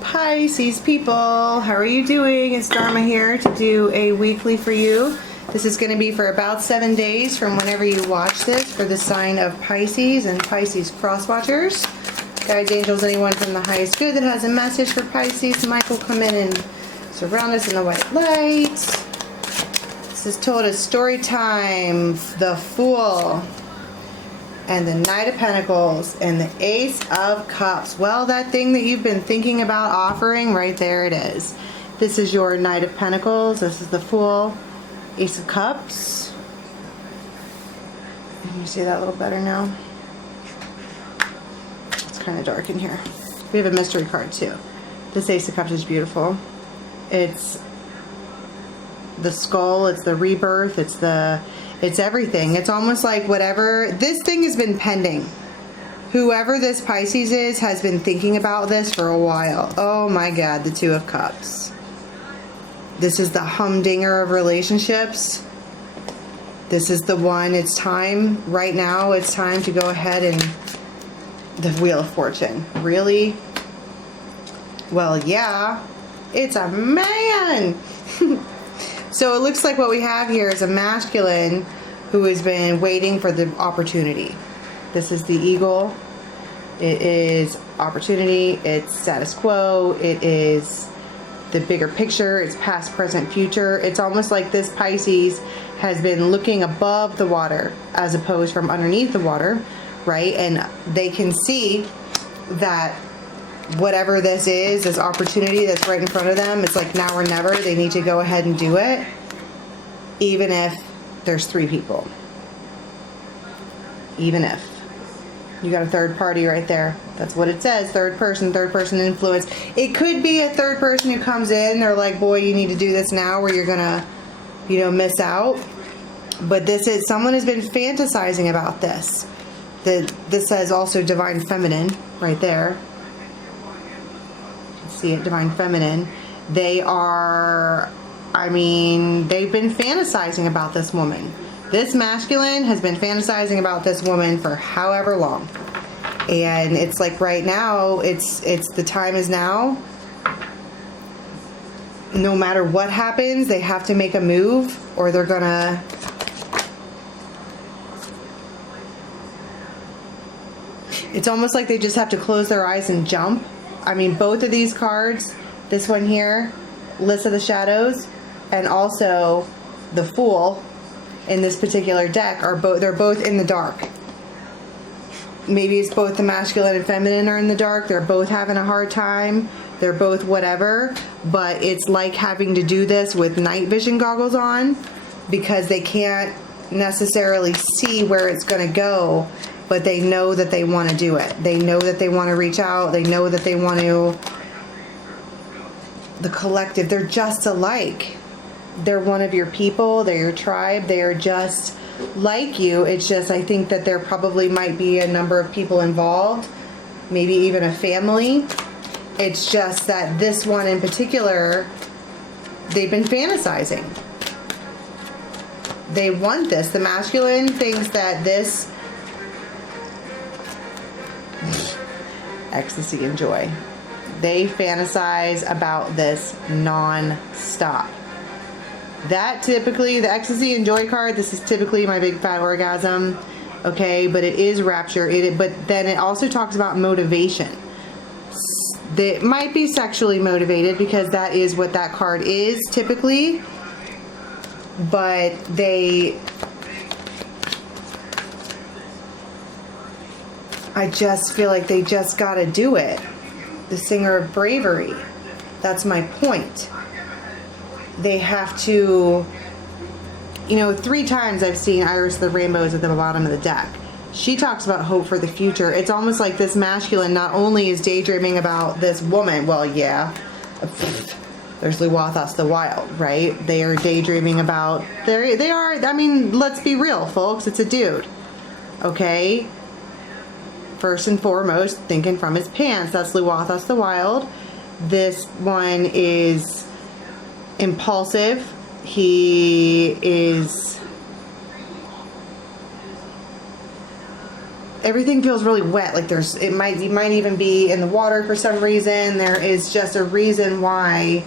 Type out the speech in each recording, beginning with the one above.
Pisces people, how are you doing? It's Dharma here to do a weekly for you. This is going to be for about 7 days from whenever you watch this for the sign of Pisces and Pisces cross watchers. Guides, angels, anyone from the highest good that has a message for Pisces, Michael, come in and surround us in the white light. This is told as story time, the Fool, and the Knight of Pentacles, and the Ace of Cups. Well, that thing that you've been thinking about offering, right there it is. This is your Knight of Pentacles. This is the Fool, Ace of Cups. Can you see that a little better now? It's kind of dark in here. We have a mystery card too. This Ace of Cups is beautiful. It's the skull, it's the rebirth, it's everything. It's almost like whatever, this thing has been pending. Whoever this Pisces is has been thinking about this for a while. Oh my God, the Two of Cups. This is the humdinger of relationships. This is the one, it's time, right now, it's time to go ahead and, the Wheel of Fortune. Really? Well, yeah, it's a man. So it looks like what we have here is a masculine who has been waiting for the opportunity. This is the eagle. It is opportunity. It's status quo. It is the bigger picture. It's past, present, future. It's almost like this Pisces has been looking above the water as opposed from underneath the water, right? And they can see that whatever this is, this opportunity that's right in front of them, it's like now or never. They need to go ahead and do it, even if there's 3 people. Even if. You got a third party right there. That's what it says. Third person influence. It could be a third person who comes in. They're like, boy, you need to do this now or you're going to, miss out. But this is, someone has been fantasizing about this. This says also divine feminine right there. See it, divine feminine. They are, they've been fantasizing about this woman. This masculine has been fantasizing about this woman for however long. And it's like right now, it's the time is now. No matter what happens, they have to make a move or they're gonna it's almost like they just have to close their eyes and jump. Both of these cards, this one here, List of the Shadows, and also the Fool in this particular deck they're both in the dark. Maybe it's both the masculine and feminine are in the dark. They're both having a hard time. They're both whatever, but it's like having to do this with night vision goggles on because they can't necessarily see where it's going to go. But they know that they want to do it. They know that they want to reach out. They know that they want to, the collective, they're just alike. They're one of your people. They're your tribe. They are just like you. It's just, I think that there probably might be a number of people involved, maybe even a family. It's just that this one in particular, they've been fantasizing. They want this. The masculine thinks that this ecstasy and joy. They fantasize about this non-stop. That typically, the ecstasy and joy card, this is typically my big fat orgasm, okay, but it is rapture. But then it also talks about motivation. They might be sexually motivated because that is what that card is typically, but I just feel like they just got to do it. The Singer of Bravery. That's my point. They have to, 3 times I've seen Iris the Rainbows at the bottom of the deck. She talks about hope for the future. It's almost like this masculine not only is daydreaming about this woman, well, yeah, there's Luwathos the Wild, right? They are daydreaming about, they are, let's be real, folks, it's a dude, okay? First and foremost, thinking from his pants. That's Luwathos the Wild. This one is impulsive. He is everything feels really wet. Like you might even be in the water for some reason. There is just a reason why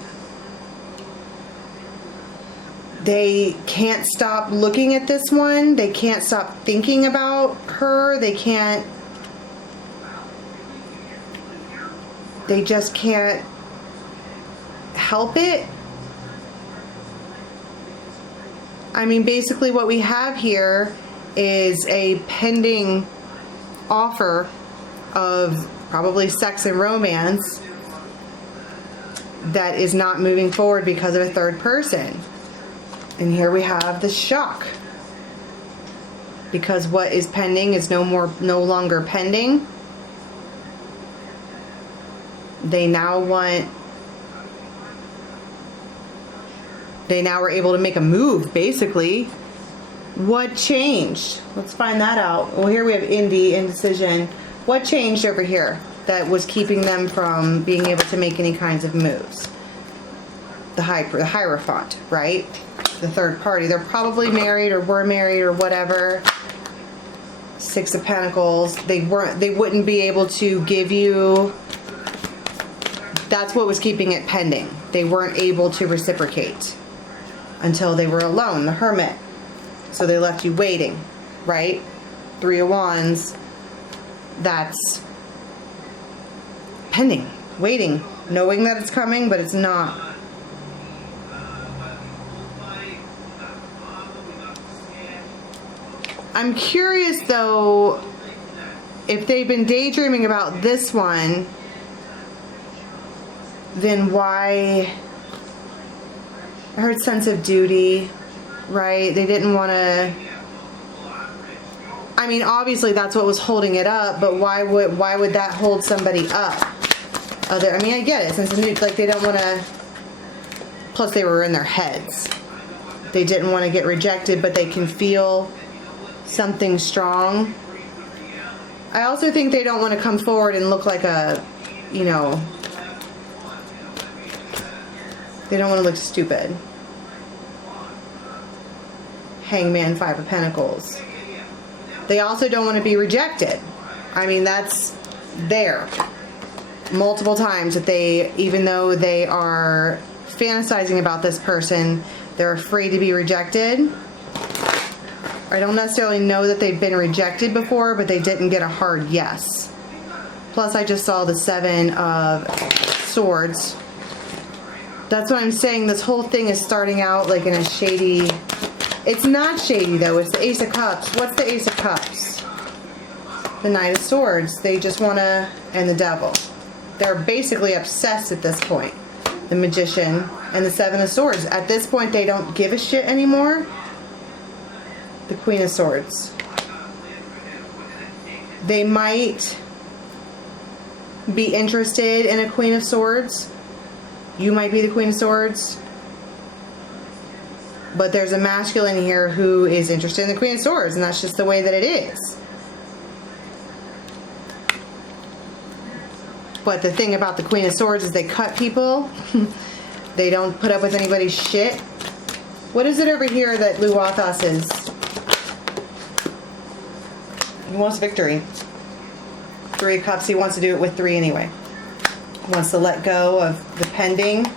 they can't stop looking at this one. They can't stop thinking about her. They just can't help it. I mean, basically what we have here is a pending offer of probably sex and romance that is not moving forward because of a third person. And here we have the shock. Because what is pending is no longer pending. They now were able to make a move, basically. What changed? Let's find that out. Well, here we have indecision. What changed over here that was keeping them from being able to make any kinds of moves? The Hierophant, right? The third party. They're probably married or were married or whatever. Six of Pentacles. They wouldn't be able to give you. That's what was keeping it pending. They weren't able to reciprocate until they were alone, the Hermit. So they left you waiting, right? Three of Wands. That's pending, waiting, knowing that it's coming, but it's not. I'm curious though, if they've been daydreaming about this one, then why? I heard sense of duty, right? They didn't want to. I mean, obviously that's what was holding it up, but why would that hold somebody up? I mean, I get it. Sense of duty, like they don't want to. Plus, they were in their heads. They didn't want to get rejected, but they can feel something strong. I also think they don't want to come forward and look like a, you know. They don't want to look stupid. Hangman, Five of Pentacles. They also don't want to be rejected. I mean, that's there. Multiple times that even though they are fantasizing about this person, they're afraid to be rejected. I don't necessarily know that they've been rejected before, but they didn't get a hard yes. Plus, I just saw the Seven of Swords. That's what I'm saying. This whole thing is starting out like in a shady... It's not shady, though. It's the Ace of Cups. What's the Ace of Cups? The Knight of Swords. They just want to... And the Devil. They're basically obsessed at this point. The Magician and the Seven of Swords. At this point, they don't give a shit anymore. The Queen of Swords. They might be interested in a Queen of Swords. You might be the Queen of Swords. But there's a masculine here who is interested in the Queen of Swords, and that's just the way that it is. But the thing about the Queen of Swords is they cut people. They don't put up with anybody's shit. What is it over here that Luathas is? He wants victory. Three of Cups. He wants to do it with three anyway. He wants to let go of the pending,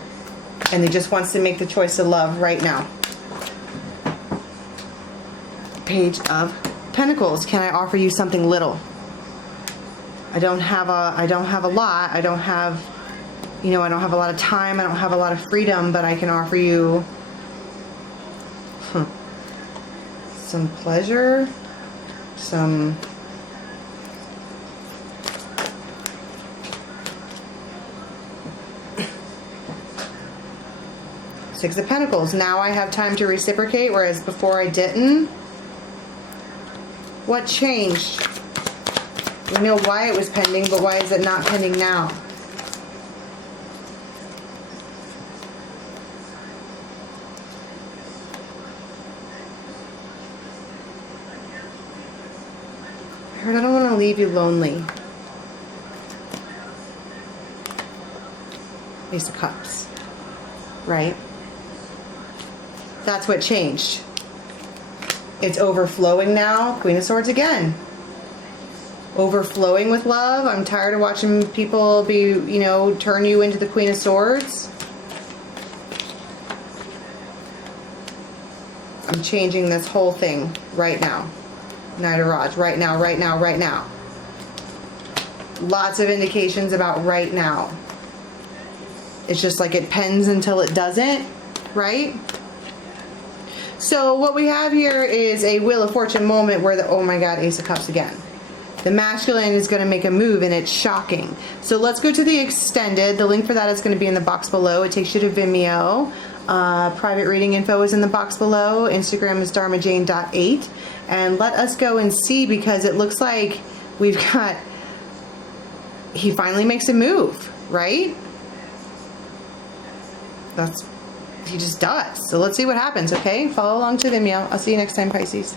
and he just wants to make the choice of love right now. Page of Pentacles. Can I offer you something little? I don't have a lot. I don't have, I don't have a lot of time. I don't have a lot of freedom, but I can offer you some pleasure, some Six of Pentacles. Now I have time to reciprocate, whereas before I didn't. What changed? We know why it was pending, but why is it not pending now? I don't want to leave you lonely. Ace of Cups. Right? That's what changed. It's overflowing now. Queen of Swords again. overflowing with love. I'm tired of watching people be, you know, turn you into the Queen of Swords. I'm changing this whole thing right now. Knight of Rods, right now, right now, right now. Lots of indications about right now. It's just like it pends until it doesn't, right? So what we have here is a Wheel of Fortune moment where the, oh my God, Ace of Cups again. The masculine is going to make a move and it's shocking. So let's go to the extended. The link for that is going to be in the box below. It takes you to Vimeo. Private reading info is in the box below. Instagram is dharmajane.8. And let us go and see, because it looks like we've got, he finally makes a move, right? He just does. So let's see what happens, okay? Follow along to Vimeo. I'll see you next time, Pisces.